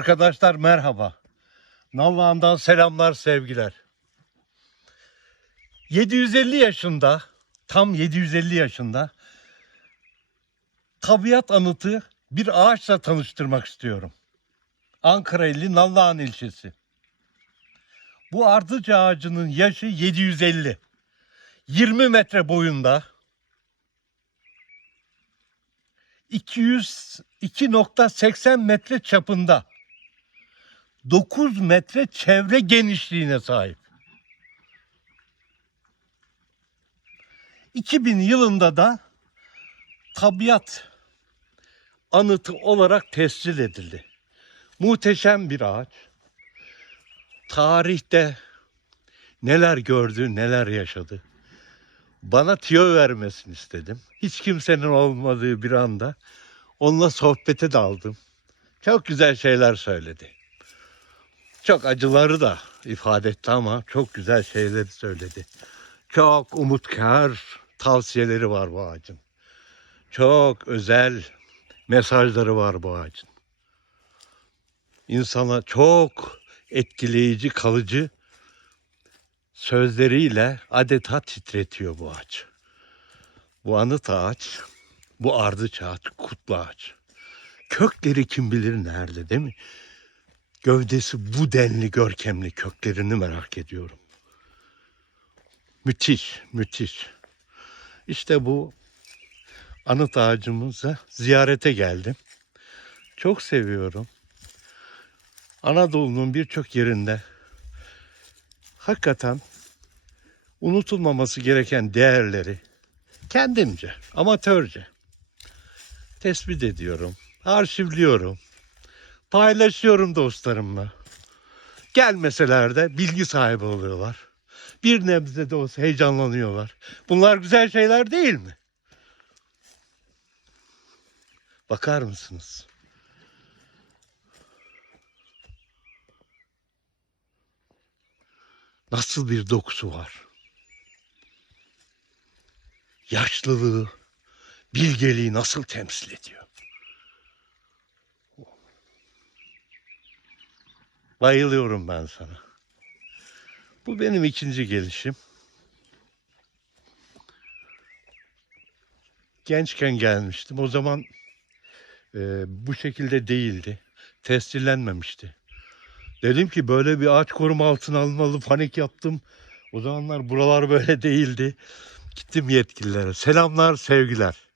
Arkadaşlar merhaba. Nallıhan'dan selamlar, sevgiler. 750 yaşında, tam 750 yaşında tabiat anıtı bir ağaçla tanıştırmak istiyorum. Ankara ili Nallıhan ilçesi. Bu ardıç ağacının yaşı 750. 20 metre boyunda. 200 2.80 metre çapında. 9 metre çevre genişliğine sahip. 2000 yılında da tabiat anıtı olarak tescil edildi. Muhteşem bir ağaç. Tarihte neler gördü, neler yaşadı. Bana tüyo vermesini istedim. Hiç kimsenin olmadığı bir anda onunla sohbete daldım. Çok güzel şeyler söyledi. Çok acıları da ifade etti ama çok güzel şeyleri söyledi. Çok umutkar tavsiyeleri var bu ağacın. Çok özel mesajları var bu ağacın. İnsana çok etkileyici, kalıcı sözleriyle adeta titretiyor bu ağaç. Bu anıt ağaç, bu ardıç ağaç, kutlu ağaç. Kökleri kim bilir nerede değil mi? Gövdesi bu denli görkemli köklerini merak ediyorum. Müthiş, müthiş. İşte bu anıt ağacımıza ziyarete geldim. Çok seviyorum. Anadolu'nun birçok yerinde hakikaten unutulmaması gereken değerleri kendimce, amatörce tespit ediyorum, arşivliyorum, paylaşıyorum dostlarımla. Gelmeseler de bilgi sahibi oluyorlar. Bir nebze de olsa heyecanlanıyorlar. Bunlar güzel şeyler değil mi? Bakar mısınız? Nasıl bir dokusu var? Yaşlılığı, bilgeliği nasıl temsil ediyor? Bayılıyorum ben sana. Bu benim ikinci gelişim. Gençken gelmiştim. O zaman e, bu şekilde değildi. Tescillenmemişti. Dedim ki böyle bir ağaç koruma altına alınmalı. Panik yaptım. O zamanlar buralar böyle değildi. Gittim yetkililere. Selamlar, sevgiler.